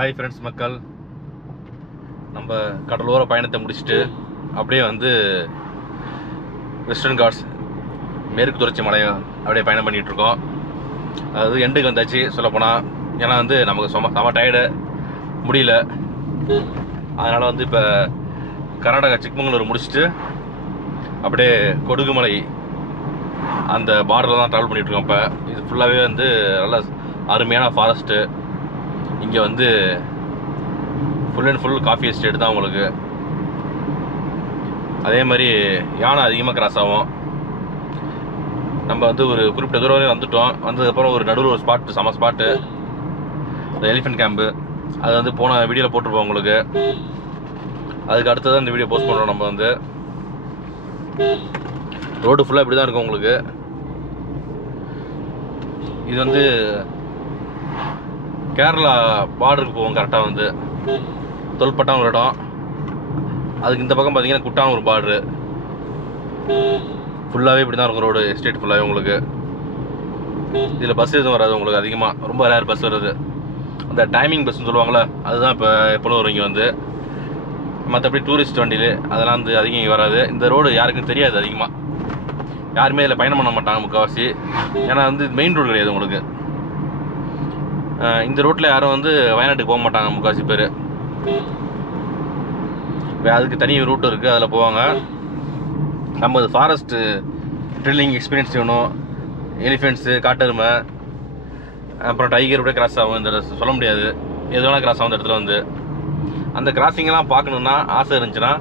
Hi friends மக்கள், நம்ம கடலோர பயணத்தை முடிச்சுட்டு அப்படியே வந்து வெஸ்டர்ன் காட்ஸ் மேற்கு தொடர்ச்சி மலையை அப்படியே பயணம் பண்ணிகிட்ருக்கோம். அதாவது எண்டுக்கு வந்தாச்சு சொல்லப்போனால். ஏன்னா வந்து நமக்கு செம டயர்டு முடியல. அதனால் வந்து இப்போ கர்நாடகா சிக்மங்களூர் முடிச்சுட்டு அப்படியே கொடுகுமலை அந்த பார்டரில் தான் ட்ராவல் பண்ணிகிட்ருக்கோம். இப்போ இது ஃபுல்லாகவே வந்து நல்ல அருமையான ஃபாரஸ்ட்டு. இங்கே வந்து full and full coffee estate தான் உங்களுக்கு. அதே மாதிரி யானை அதிகமாக கிராஸ் ஆகும். நம்ம வந்து ஒரு குறிப்பிட்ட தூரம் வரையும் வந்துட்டோம். வந்ததுக்கப்புறம் ஒரு நடுவில் ஒரு ஸ்பாட்டு, செம ஸ்பாட்டு, இந்த எலிஃபென்ட் கேம்பு. அது வந்து போன வீடியோவில் போட்டிருப்போம் உங்களுக்கு. அதுக்கு அடுத்து தான் இந்த வீடியோ போஸ்ட் பண்ணுறோம். நம்ம வந்து ரோடு ஃபுல்லாக இப்படி தான் இருக்கும் உங்களுக்கு. இது வந்து கேரளா பார்டருக்கு போவோம். கரெக்டாக வந்து தொல்பட்டான் ஒரு இடம். அதுக்கு இந்த பக்கம் பார்த்தீங்கன்னா குட்டான் ஒரு பார்டரு. ஃபுல்லாகவே இப்படி தான் இருக்கும் ரோடு எஸ்டேட் ஃபுல்லாகவே உங்களுக்கு. இதில் பஸ் எதுவும் வராது உங்களுக்கு. அதிகமாக ரொம்ப ரேர் பஸ் வருது. அந்த டைமிங் பஸ்ன்னு சொல்லுவாங்களே, அதுதான் இப்போ எப்போதும் வரும் இங்கே வந்து. மற்றபடி டூரிஸ்ட் வண்டியில் அதெல்லாம் வந்து அதிகம் இங்கே வராது. இந்த ரோடு யாருக்கும் தெரியாது. அதிகமாக யாருமே இதில் பயணம் பண்ண மாட்டாங்க முக்கால்வாசி. ஏன்னா வந்து மெயின் ரோடு கிடையாது உங்களுக்கு. இந்த ரோட்டில் யாரும் வந்து வயநாட்டுக்கு போக மாட்டாங்க முக்கால்வாசி பேர். அதுக்கு தனி ரூட் இருக்குது, அதில் போவாங்க. நம்ம ஃபாரஸ்ட்டு ட்ரில்லிங் எக்ஸ்பீரியன்ஸ் வேணும். எலிஃபெண்ட்ஸு, காட்டெருமை, அப்புறம் டைகர் கூட கிராஸ் ஆகும். இந்த சொல்ல முடியாது, எது வேணால் கிராஸ் ஆகும் இந்த இடத்துல வந்து. அந்த கிராசிங்கெல்லாம் பார்க்கணுன்னா ஆசை இருந்துச்சுன்னா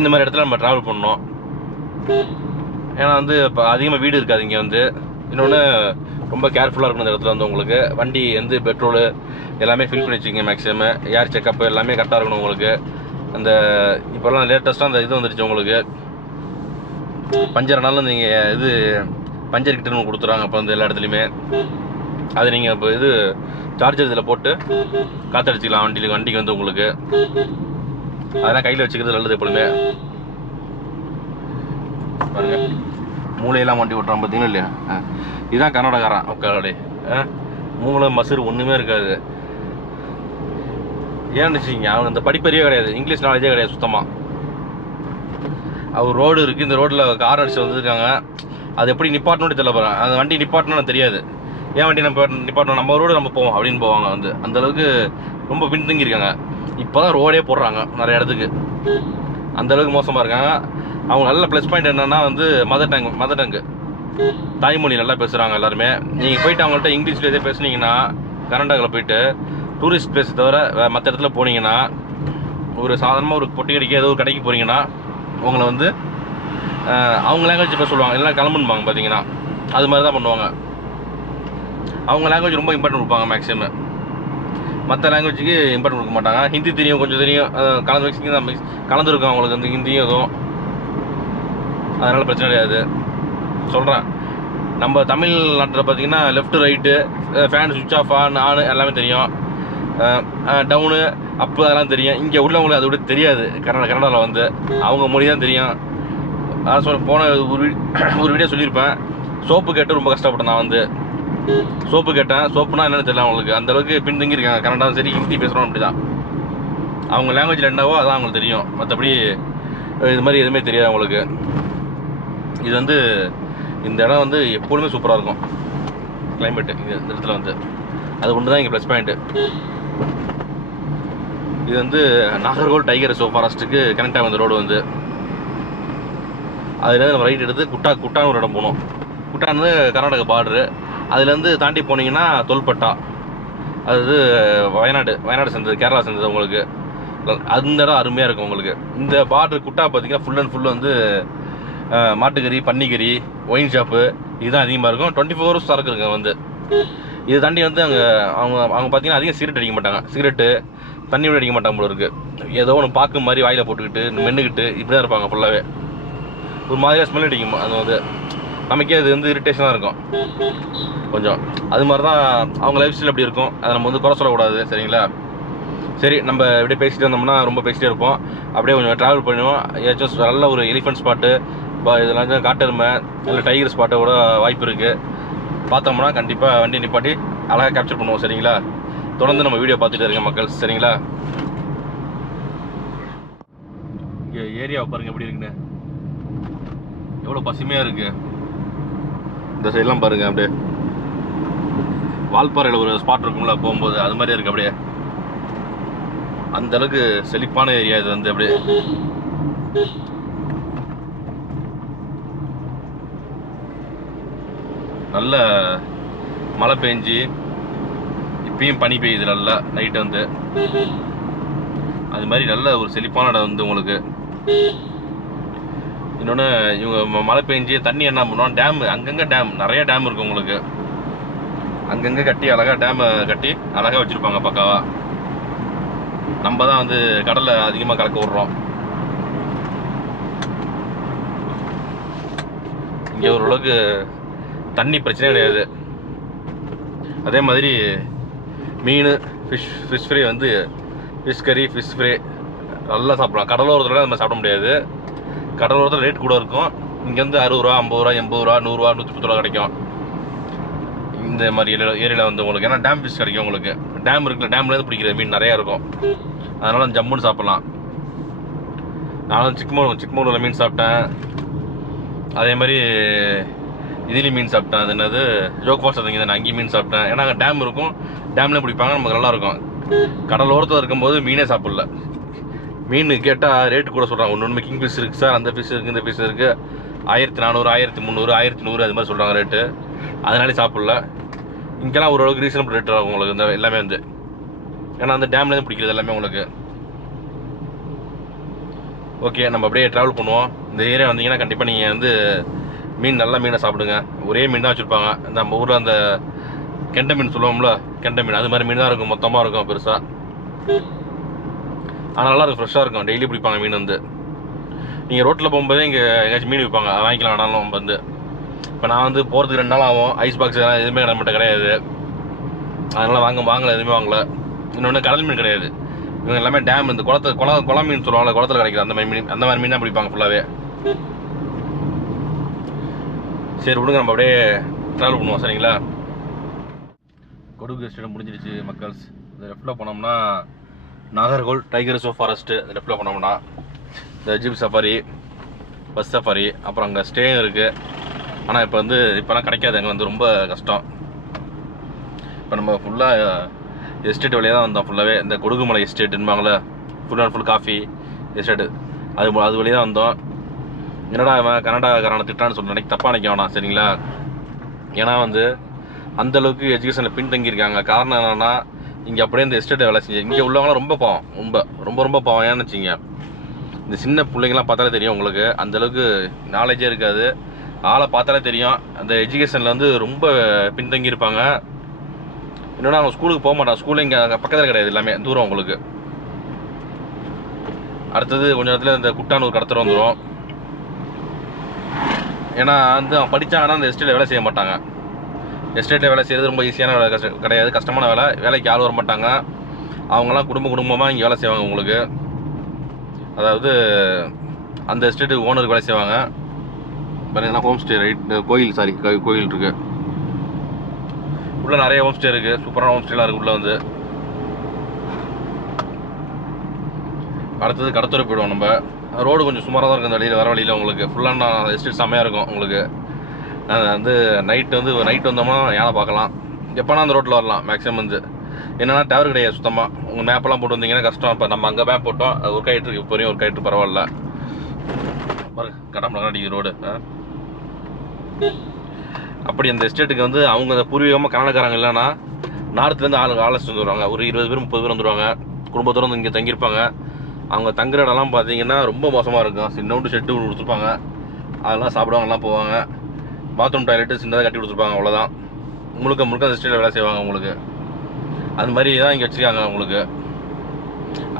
இந்த மாதிரி இடத்துல நம்ம ட்ராவல் பண்ணணும். ஏன்னா வந்து இப்போ அதிகமாக வீடு இருக்காது இங்கே வந்து. இன்னொன்று ரொம்ப கேர்ஃபுல்லாக இருக்கணும் இந்த இடத்துல வந்து. உங்களுக்கு வண்டி வந்து பெட்ரோலு எல்லாமே ஃபில் பண்ணி வச்சுக்கிங்க. மேக்ஸிமம் ஏர் செக்கப்பு எல்லாமே கரெக்டாக இருக்கணும் உங்களுக்கு. அந்த இப்போல்லாம் லேட்டஸ்ட்டாக அந்த இது வந்துருச்சு உங்களுக்கு. பஞ்சர்னாலும் நீங்கள் இது பஞ்சர் கிட்டன்னு கொடுத்துறாங்க இப்போ வந்து எல்லா இடத்துலையுமே. அது நீங்கள் இப்போ இது சார்ஜர் இதில் போட்டு காற்றடிச்சிக்கலாம் வண்டிக்கு வந்து உங்களுக்கு. அதெல்லாம் கையில் வச்சுக்கிறது நல்லது எப்பொழுதுமே. பாருங்க, மூளையெல்லாம் வண்டி ஓட்டுறான் பார்த்தீங்கன்னா இல்லையா. இதுதான் கர்நாடகாரன் உட்காரே. மூளை மசூர் ஒன்றுமே இருக்காது. ஏன்னு வச்சுக்கிங்க, அவன் அந்த படிப்பறியே கிடையாது, இங்கிலீஷ் நாலேஜே கிடையாது சுத்தமாக. அவர் ரோடு இருக்குது, இந்த ரோட்டில் கார் அடிச்சு வந்துருக்காங்க. அது எப்படி நிப்பாட்டணும்னு தெரியல. போகிறேன் அந்த வண்டி நிப்பாட்டணும்னு தெரியாது. ஏன் வண்டி நம்ம நிப்பாட்டணும், நம்ம ரோடு நம்ம போவோம் அப்படின்னு போவாங்க வந்து. அந்தளவுக்கு ரொம்ப பின்தங்கியிருக்காங்க. இப்போ தான் ரோடே போடுறாங்க நிறைய இடத்துக்கு. அந்தளவுக்கு மோசமாக இருக்காங்க. அவங்க நல்ல ப்ளஸ் பாயிண்ட் என்னென்னா வந்து மதர் டங்கு தாய்மொழி நல்லா பேசுகிறாங்க எல்லாருமே. நீங்கள் போயிட்டு அவங்கள்ட்ட இங்கிலீஷில் எதே பேசுனீங்கன்னா, கர்நாடகாவில் போயிட்டு டூரிஸ்ட் பிளேஸ் தவிர மற்ற இடத்துல போனீங்கன்னா, ஒரு சாதாரணமாக ஒரு பொட்டி கடைக்கு ஏதோ ஒரு கடைக்கு போகிறீங்கன்னா உங்களை வந்து அவங்க லாங்குவேஜ் பேச சொல்லுவாங்க. எல்லாம் கிளம்புன்பாங்க பார்த்தீங்கன்னா. அது மாதிரி தான் பண்ணுவாங்க. அவங்க லாங்குவேஜ் ரொம்ப இம்பார்ட்டன்ட் கொடுப்பாங்க மேக்ஸிமம். மற்ற லாங்குவேஜுக்கு இம்பார்ட்டன்ட் கொடுக்க மாட்டாங்க. ஹிந்தி தெரியும், கொஞ்சம் தெரியும், கலந்து மிக்சிங் தான் கலந்துருக்கும் அவங்களுக்கு வந்து ஹிந்தியும் எதுவும். அதனால் பிரச்சனை கிடையாது. சொல்கிறேன், நம்ம தமிழ்நாட்டில் பார்த்தீங்கன்னா லெஃப்ட் ரைட்டு, ஃபேன் சுவிட்ச் ஆஃப் ஆன் எல்லாமே தெரியும். டவுனு அப்பு அதெல்லாம் தெரியும். இங்கே உள்ளவங்களுக்கு அது விட தெரியாது. கன்னடாவில் வந்து அவங்க மொழி தான் தெரியும். அதான் போன ஒரு வீடியோ சொல்லியிருப்பேன். சோப்பு கேட்டு ரொம்ப கஷ்டப்பட்டேன் நான் வந்து. சோப்பு கேட்டேன், சோப்புனா என்னென்னு தெரியல அவங்களுக்கு. அந்தளவுக்கு பின்தங்கியிருக்காங்க. கன்னடாவும் சரி, ஹிந்தி பேசுகிறோம் அப்படி தான். அவங்க லாங்குவேஜில் என்னவோ அதான் அவங்களுக்கு தெரியும். மற்றபடி இது மாதிரி எதுவுமே தெரியாது அவங்களுக்கு. இது வந்து இந்த இடம் வந்து எப்பொழுதுமே சூப்பராக இருக்கும். கிளைமேட்டு இந்த இடத்துல வந்து அது ஒன்று தான் இங்கே ப்ளஸ் பாயிண்ட்டு. இது வந்து நாகர்கோவில் டைகர் ரிசர்வ் ஃபாரஸ்ட்டுக்கு கனெக்ட் ஆகும் இந்த ரோடு வந்து. அதுலேருந்து நம்ம ரைட் எடுத்து குட்டான் ஒரு இடம் போகணும். குட்டான் வந்து கர்நாடகா பார்டரு. அதுலேருந்து தாண்டி போனீங்கன்னா தொல்பட்டா, அது வயநாடு சேர்ந்தது, கேரளா சேர்ந்தது உங்களுக்கு. அந்த இடம் அருமையாக இருக்கும் உங்களுக்கு. இந்த பார்டர் குட்டா பார்த்தீங்கன்னா ஃபுல் அண்ட் ஃபுல் வந்து மாட்டுக்கறி, பன்னிக்கறி, ஒயின் ஷாப்பு இதுதான் அதிகமாக இருக்கும். 24 hours சரக்கு இருக்குங்க வந்து. இது தாண்டி வந்து அவங்க பார்த்தீங்கன்னா அதிகம் சிகரெட் அடிக்க மாட்டாங்க. சிகரெட்டு தண்ணி விட அடிக்க மாட்டாங்க போல இருக்குது. ஏதோ ஒன்று பார்க்கும் மாதிரி வாயில் போட்டுக்கிட்டு மென்னுக்கிட்டு இப்படி தான் இருப்பாங்க ஃபுல்லாகவே. ஒரு மாதிரியாக ஸ்மெல் அடிக்கும். அது வந்து நமக்கே அது வந்து இரிட்டேஷனாக இருக்கும் கொஞ்சம். அது மாதிரி தான் அவங்க லைஃப் ஸ்டைல் அப்படி இருக்கும். அதை நம்ம வந்து குறை சொல்லக்கூடாது, சரிங்களா? சரி, நம்ம இப்படியே பேசிட்டு வந்தோம்னா ரொம்ப பேசிட்டே இருப்போம். அப்படியே கொஞ்சம் ட்ராவல் பண்ணுவோம். ஏதாச்சும் நல்ல ஒரு எலிஃபென்ட் ஸ்பாட்டு, இதெல்லாம் காட்டெருமை, இல்லை டைகர் ஸ்பாட்டை கூட வாய்ப்பு இருக்குது. பார்த்தோம்னா கண்டிப்பாக வண்டி நிப்பாட்டி அழகாக கேப்சர் பண்ணுவோம், சரிங்களா? தொடர்ந்து நம்ம வீடியோ பார்த்துட்டு இருங்க மக்கள், சரிங்களா? இங்கே ஏரியாவை பாருங்கள் எப்படி இருக்குன்னு, எவ்வளோ பசுமையாக இருக்குது. இந்த சைட்லாம் பாருங்கள், அப்படியே வால்பாறையில் ஒரு ஸ்பாட் இருக்கும்ல போகும்போது, அது மாதிரி இருக்குது. அப்படியே அந்த அளவுக்கு செழிப்பான ஏரியா இது வந்து. அப்படியே நல்ல மழை பெஞ்சு இப்பயும் பனி பெய்யுது நல்லா நைட்டு வந்து. அது மாதிரி நல்ல ஒரு செழிப்பான இடம் வந்து உங்களுக்கு. இன்னொன்று இவங்க மழை பெஞ்சு தண்ணி என்ன பண்ணுவோம், டேம் அங்கங்கே டேம் நிறைய டேம் இருக்குது உங்களுக்கு. அங்கங்கே கட்டி அழகாக டேமை கட்டி அழகாக வச்சுருப்பாங்க பக்காவாக. நம்ம தான் வந்து கடலை அதிகமாக கலக்க விட்றோம். இங்கே ஓரளவுக்கு தண்ணி பிரச்சனை கிடையாது. அதே மாதிரி மீன் ஃபிஷ் ஃப்ரை வந்து ஃபிஷ் கறி ஃபிஷ் ஃப்ரை நல்லா சாப்பிடலாம். கடலோரத்தில் நம்ம சாப்பிட முடியாது, கடலோரத்தில் ரேட் கூட இருக்கும். இங்கேருந்து 60 ரூபா 50 ரூபா 80 ரூபா 100 ரூபா 110 ரூபா கிடைக்கும் இந்த மாதிரி ஏரியாவில் வந்து உங்களுக்கு. ஏன்னா டேம் ஃபிஷ் கிடைக்கும் உங்களுக்கு. டேம் இருக்குல்ல, டேம்லேருந்து பிடிக்கிற மீன் நிறையா இருக்கும், அதனால ஜம்முன்னு சாப்பிட்லாம். நானும் சிக்மங்களூரில் மீன் சாப்பிட்டேன். அதே மாதிரி இதுலேயும் மீன் சாப்பிட்டேன். அது என்னது ஜோக் ஃபால்ஸ் அதுங்க, நான் அங்கேயும் மீன் சாப்பிட்டேன். ஏன்னா அங்கே டேம் இருக்கும், டேம்லேயும் பிடிப்பாங்க, நமக்கு நல்லாயிருக்கும். கடலோரத்தில் இருக்கும்போது மீனே சாப்பிடல. மீன் கேட்டால் ரேட்டு கூட சொல்கிறாங்க. ஒன்று கிங் ஃபிஷ் இருக்குது சார், அந்த ஃபிஷ் இருக்குது, இந்த ஃபிஷ் இருக்குது, 1400 1300 1100 அது மாதிரி சொல்கிறாங்க ரேட்டு. அதனாலே சாப்பிடல. இங்கெல்லாம் ஓரளவுக்கு ரீசனபிள் ரேட் ஆகும் உங்களுக்கு இந்த எல்லாமே வந்து. ஏன்னா அந்த டேம்லேருந்து பிடிக்கிறது எல்லாமே உங்களுக்கு. ஓகே, நம்ம அப்படியே ட்ராவல் பண்ணுவோம். இந்த ஏரியா வந்தீங்கன்னா கண்டிப்பாக நீங்கள் வந்து மீன் நல்ல மீனை சாப்பிடுங்க. ஒரே மீன் தான் வச்சுருப்பாங்க. நம்ம ஊரில் அந்த கெண்டை மீன் சொல்லுவோம்ல, கெண்டை மீன், அது மாதிரி மீன் தான் இருக்கும், மொத்தமாக இருக்கும் பெருசாக. ஆனால் நல்லாயிருக்கும், ஃப்ரெஷ்ஷாக இருக்கும். டெய்லி பிடிப்பாங்க மீன் வந்து. நீங்கள் ரோட்டில் போகும்போதே இங்கே எங்கேயாச்சும் மீன் விற்பாங்க, வாங்கிக்கலாம் வேணாலும் வந்து. இப்போ நான் வந்து போகிறதுக்கு 2 நாள் ஆகும். ஐஸ் பாக்ஸ் எல்லாம் எதுவுமே நம்மகிட்ட கிடையாது, அதனால் வாங்கலை, எதுவுமே வாங்கலை. இன்னொன்று கடல் மீன் கிடையாது. இவங்க எல்லாமே டேம், இந்த குளம் மீன் சொல்லுவாங்கள்ல, குளத்தில் கிடைக்கிற அந்த மாதிரி மீன் தான் பிடிப்பாங்க ஃபுல்லாகவே. சரி விடுங்க, நம்ம அப்படியே ட்ராவல் பண்ணுவோம், சரிங்களா? கொடுகு ஸ்டேடியம் முடிஞ்சிருச்சு மக்கள்ஸ். இந்த லெஃப்டில் போனோம்னா நாகர்கோல் டைகர் ரிசர்வ் ஃபாரஸ்ட்டு. இந்த லெஃப்டில் போனோம்னா இந்த ஜீப் சஃபாரி, பஸ் சஃபாரி, அப்புறம் அங்கே ஸ்டேயும் இருக்குது. ஆனால் இப்போலாம் கிடைக்காது, அங்கே வந்து ரொம்ப கஷ்டம். இப்போ நம்ம ஃபுல்லாக எஸ்டேட் வழியாக தான் வந்தோம். ஃபுல்லாகவே இந்த கொடுகுமலை எஸ்டேட்டுன்பாங்களே, full and full coffee estate, அது வழியாக தான் வந்தோம். என்னடா அவன் கனடாக்காரனை திட்டான்னு சொல்லி தப்பாக நினைக்க வேணாம், சரிங்களா? ஏன்னா வந்து அந்தளவுக்கு எஜுகேஷனில் பின்தங்கியிருக்காங்க. காரணம் என்னென்னா, இங்கே அப்படியே இந்த எஸ்டேட்டை வேலை செஞ்சு இங்கே உள்ளவங்களாம் ரொம்ப பாவம், ரொம்ப பாவம். ஏன்னு வச்சிங்க, இந்த சின்ன பிள்ளைங்களாம் பார்த்தாலே தெரியும் உங்களுக்கு, அந்தளவுக்கு நாலேஜே இருக்காது. ஆளை பார்த்தாலே தெரியும் அந்த எஜுகேஷனில் வந்து ரொம்ப பின்தங்கியிருப்பாங்க. இன்னொன்று அவங்க ஸ்கூலுக்கு போக மாட்டாங்க. ஸ்கூலு இங்கே பக்கத்தில் கிடையாது, எல்லாமே தூரம் உங்களுக்கு. அடுத்தது கொஞ்சம் நேரத்தில் இந்த குட்டானூர் கடத்தர் வந்துடும். ஏன்னா வந்து அவன் படித்தாங்கன்னா அந்த எஸ்டேட்டில் வேலை செய்ய மாட்டாங்க. எஸ்டேட்டில் வேலை செய்கிறது ரொம்ப ஈஸியான வேலை கிடையாது, கஷ்டமான வேலை. வேலைக்கு ஆள் வர மாட்டாங்க. அவங்களாம் குடும்பமாக இங்கே வேலை செய்வாங்க உங்களுக்கு. அதாவது அந்த எஸ்டேட்டுக்கு ஓனருக்கு வேலை செய்வாங்க. பார்த்தீங்கன்னா ஹோம் ஸ்டே கோயில் இருக்குது. உள்ளே நிறைய ஹோம் ஸ்டே இருக்குது, சூப்பரான ஹோம் ஸ்டேலாம் இருக்குது உள்ளே வந்து. அடுத்தது கடத்தூர் போயிடுவோம் நம்ம. ரோடு கொஞ்சம் சுமாராக தான் இருக்கும் அந்த வழியில், வர வழியில் உங்களுக்கு ஃபுல்லான எஸ்டேட் செம்மையாக இருக்கும் உங்களுக்கு. வந்து நைட்டு வந்தோம்னா யானை பார்க்கலாம். எப்போனா அந்த ரோட்டில் வரலாம் மேக்ஸிமம் வந்து. என்னென்னா டவர் கிடையாது சுத்தமாக. உங்கள் மேப்பெல்லாம் போட்டு வந்தீங்கன்னா கஷ்டம். இப்போ நம்ம அங்கே மேப் போட்டோம், அது ஒர்க் ஆகிட்டு இருக்கு, இப்போ ஒர்க் ஆகிட்டு பரவாயில்ல. கடம்பு அடிக்கிற ரோடு. அப்படி அந்த எஸ்டேட்டுக்கு வந்து அவங்க பூர்வீகமாக கன்னடக்காரங்க இல்லைன்னா நார்த்துலேருந்து ஆலோசிச்சு வந்துடுவாங்க. ஒரு 20 பேர் 30 பேர் வந்துடுவாங்க. குடும்பத்தோடு வந்து இங்கே தங்கியிருப்பாங்க. அவங்க தங்குற இடம்லாம் பார்த்தீங்கன்னா ரொம்ப மோசமாக இருக்கும். சின்னோண்டு ஷெட்டு கொடுத்துருப்பாங்க, அதெல்லாம் சாப்பிடுவாங்கலாம் போவாங்க. பாத்ரூம் டாய்லெட்டு சின்னதாக கட்டி கொடுத்துருப்பாங்க, அவ்வளோதான். முழுக்க அந்த எஸ்டேட்டில் வேலை செய்வாங்க உங்களுக்கு. அது மாதிரி தான் இங்கே வச்சுருக்காங்க உங்களுக்கு.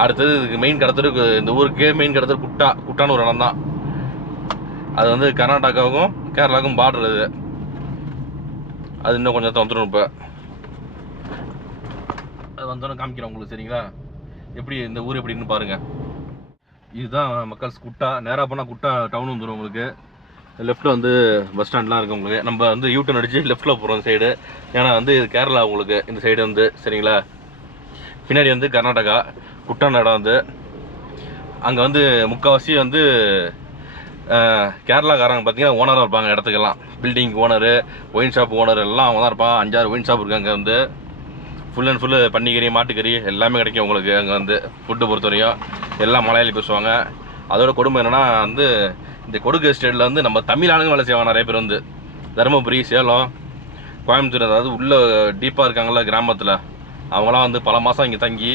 அடுத்தது இதுக்கு மெயின் கடத்தருக்கு, இந்த ஊருக்கு மெயின் கடத்தர் குட்டான்னு ஒரு இடம் தான். அது வந்து கர்நாடகாவுக்கும் கேரளாவுக்கும் பார்டர். அது இன்னும் கொஞ்சம் வந்துடும். இப்போ அது வந்தோன்னு காமிக்கிறேன் உங்களுக்கு, சரிங்களா? எப்படி இந்த ஊர் எப்படின்னு பாருங்கள். இதுதான் மக்கள்ஸ் குட்டா. நேராக போனால் குட்டா டவுன் வந்துடும் உங்களுக்கு. லெஃப்ட்டில் வந்து பஸ் ஸ்டாண்ட்லாம் இருக்குது உங்களுக்கு. நம்ம வந்து யூட்டன் அடித்து லெஃப்ட்டில் போகிறோம் இந்த சைடு. ஏன்னா வந்து இது கேரளா உங்களுக்கு இந்த சைடு வந்து, சரிங்களா? பின்னாடி வந்து கர்நாடகா குட்டநாடு வந்து அங்கே வந்து முக்கால்வாசி வந்து கேரளாக்காரங்க பார்த்தீங்கன்னா ஓனராக இருப்பாங்க. இடத்துக்கெல்லாம் building owner, wine shop owner எல்லாம் அவங்க தான் இருப்பாங்க. 5-6 ஒயின் ஷாப் இருக்குது. அங்கே வந்து ஃபுல் அண்ட் ஃபுல்லு பன்னிக்கறி மாட்டுக்கறி எல்லாமே கிடைக்கும் உங்களுக்கு. அங்கே வந்து ஃபுட்டு பொறுத்தவரையும் எல்லாம் மலையாளி பேசுவாங்க. அதோட கொடுமை என்னென்னா வந்து இந்த கொடுக்கு எஸ்டேட்டில் வந்து நம்ம தமிழ் ஆளுங்க வேலை செய்வாங்க. நிறைய பேர் வந்து தருமபுரி, சேலம், கோயம்புத்தூர், அதாவது உள்ளே டீப்பாக இருக்காங்களா கிராமத்தில், அவங்களாம் வந்து பல மாதம் இங்கே தங்கி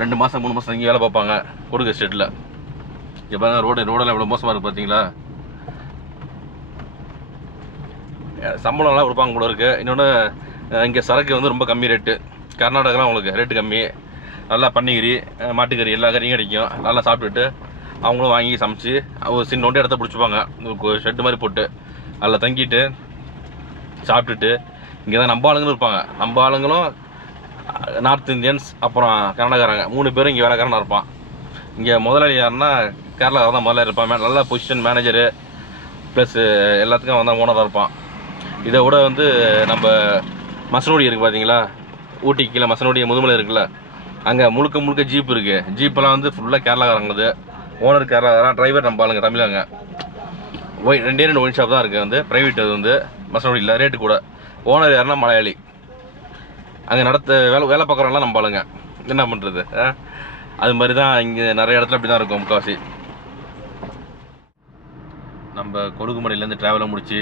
2 மாதம் 3 மாதம் தங்கி வேலை பார்ப்பாங்க கொடுக்கு எஸ்டேட்டில். இப்போ ரோடெல்லாம் எவ்வளோ மோசமாக இருக்குது பார்த்தீங்களா. சம்பளம்லாம் கொடுப்பாங்க கூட இருக்குது. இன்னொன்று இங்கே சரக்கு வந்து ரொம்ப கம்மி ரேட்டு. கர்நாடகாலாம் உங்களுக்கு ரேட்டு கம்மி. நல்லா பன்னிக்கறி மாட்டுக்கறி எல்லா கறியும் கிடைக்கும். நல்லா சாப்பிட்டுட்டு அவங்களும் வாங்கி சமைச்சு ஒரு சின்ன நோண்டி இடத்த பிடிச்சிப்பாங்க. ஒரு ஷெட்டு மாதிரி போட்டு அதில் தங்கிட்டு சாப்பிட்டுட்டு இங்கே தான் நம்ம ஆளுங்களும் இருப்பாங்க. நம்ம ஆளுங்களும் நார்த் இந்தியன்ஸ் அப்புறம் கர்நாடகாரங்க 3 பேரும் இங்கே வேலைக்காரனாக இருப்பான். இங்கே முதலாளி யாருன்னா கேரளா தான் முதலாளி இருப்பான். நல்ல பொசிஷன் மேனேஜரு ப்ளஸ் எல்லாத்துக்கும் வந்தால் ஓனராக இருப்பான். இதை விட வந்து நம்ம மசனோடி இருக்குது பார்த்தீங்களா, ஊட்டி கீழே மசனோடி முதுமலை இருக்குல்ல, அங்கே முழுக்க ஜீப் இருக்குது. ஜீப்பெல்லாம் வந்து ஃபுல்லாக கேரளாக்காரங்குது. ஓனர் கேரளாக்காரன், டிரைவர் நம்ம ஆளுங்க தமிழாங்க. 2 ஒயின் ஷாப் தான் இருக்குது வந்து ப்ரைவேட். அது வந்து மசனோடியில் ரேட்டு கூட. ஓனர் யாருன்னா மலையாளி. அங்கே வேலை பார்க்குறவங்களாம் நம்ம ஆளுங்க. என்ன பண்ணுறது? அது மாதிரி தான் இங்கே நிறைய இடத்துல அப்படி தான் இருக்கும் முக்கால்வாசி. நம்ம கொடுக்குமலையிலேருந்து ட்ராவலை முடிச்சு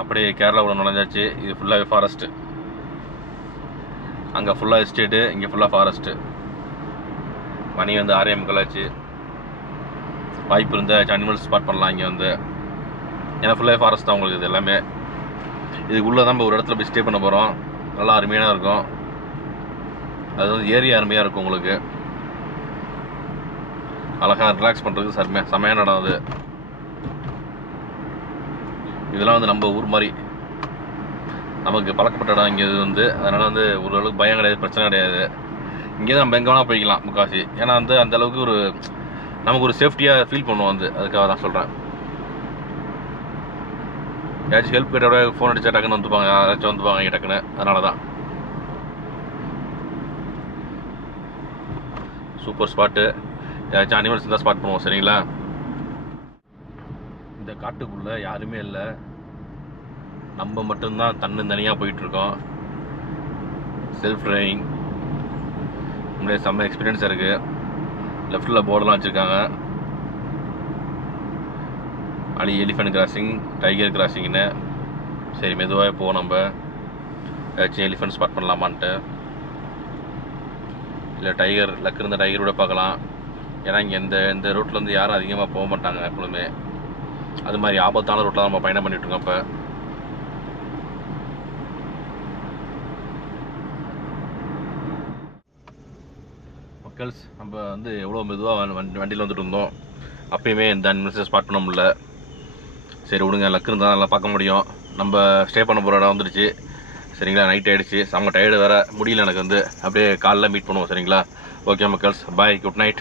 அப்படியே கேரளாவோட நுழைஞ்சாச்சு. இது ஃபுல்லாகவே ஃபாரஸ்ட்டு. அங்கே ஃபுல்லாக எஸ்டேட்டு, இங்கே ஃபுல்லாக ஃபாரஸ்ட்டு. மணி வந்து 6:45 ஆச்சு. வாய்ப்பு இருந்தால் அனிமல்ஸ் ஸ்பாட் பண்ணலாம் இங்கே வந்து. ஏன்னா ஃபுல்லாகவே ஃபாரஸ்ட் தான் உங்களுக்கு இது எல்லாமே. இதுக்குள்ளே தான் நம்ம ஒரு இடத்துல போய் ஸ்டே பண்ண போகிறோம். நல்லா அருமையாக இருக்கும். அது வந்து ஏரியா அருமையாக இருக்கும் உங்களுக்கு. அழகாக ரிலாக்ஸ் பண்ணுறதுக்கு செமையான இடம் அது. இதெல்லாம் வந்து நம்ம ஊர் மாதிரி நமக்கு பழக்கப்பட்ட இடம் இங்கே. இது வந்து அதனால் வந்து ஓரளவுக்கு பயம் கிடையாது, பிரச்சனை கிடையாது. இங்கே தான் நம்ம எங்கே வேணால் போய்க்கலாம் முக்காசி. ஏன்னா வந்து அந்தளவுக்கு ஒரு நமக்கு ஒரு சேஃப்டியாக ஃபீல் பண்ணுவோம் வந்து. அதுக்காக தான் சொல்கிறேன். யாராச்சும் ஹெல்ப் கேட்டோட ஃபோன் அடித்தா டக்குன்னு வந்துப்பாங்க, யாராச்சும் வந்துப்பாங்க இங்கே டக்குன்னு. அதனால தான் சூப்பர் ஸ்பாட்டு. யாராச்சும் அனிமல்ஸ் இருந்தால் ஸ்பாட் பண்ணுவோம் சரிங்களா. இந்த காட்டுக்குள்ளே யாருமே இல்லை, நம்ம மட்டும்தான் தனியாக போயிட்டுருக்கோம். செல்ஃப் டிரைவிங் நம்மளே செம்ம எக்ஸ்பீரியன்ஸாக இருக்குது. லெஃப்டில் போர்டெலாம் வச்சுருக்காங்க. எலிஃபென்ட் கிராசிங், டைகர் கிராசிங்னு. சரி மெதுவாக போவோம். நம்ம ஏதாச்சும் எலிஃபென்ட் ஸ்பாட் பண்ணலாமான்ட்டு. இல்லை டைகர் லக்கு இருந்த டைகரோட பார்க்கலாம். ஏன்னா இங்கே இந்த ரூட்டில் வந்து யாரும் அதிகமாக போக மாட்டாங்க எப்பொழுதுமே. அது மாதிரி ஆபத்தான ரூட்டில் தான் நம்ம பயணம் பண்ணிகிட்ருக்கோம். இப்போ மக்கள்ஸ் நம்ம வந்து எவ்வளோ மெதுவாக வண்டியில் வந்துட்டு இருந்தோம். அப்பயுமே இந்த அனிமல்ஸை ஸ்பாட் பண்ண முடியல. சரி விடுங்க, லக்கு இருந்தால் நல்லா பார்க்க முடியும். நம்ம ஸ்டே பண்ண போகிற இடம் வந்துடுச்சு சரிங்களா. நைட் ஆகிடுச்சு, செம்ம டயர்டு வேறு, முடியல எனக்கு வந்து. அப்படியே காலைல மீட் பண்ணுவோம் சரிங்களா. ஓகே மக்கள்ஸ், பாய், குட் நைட்.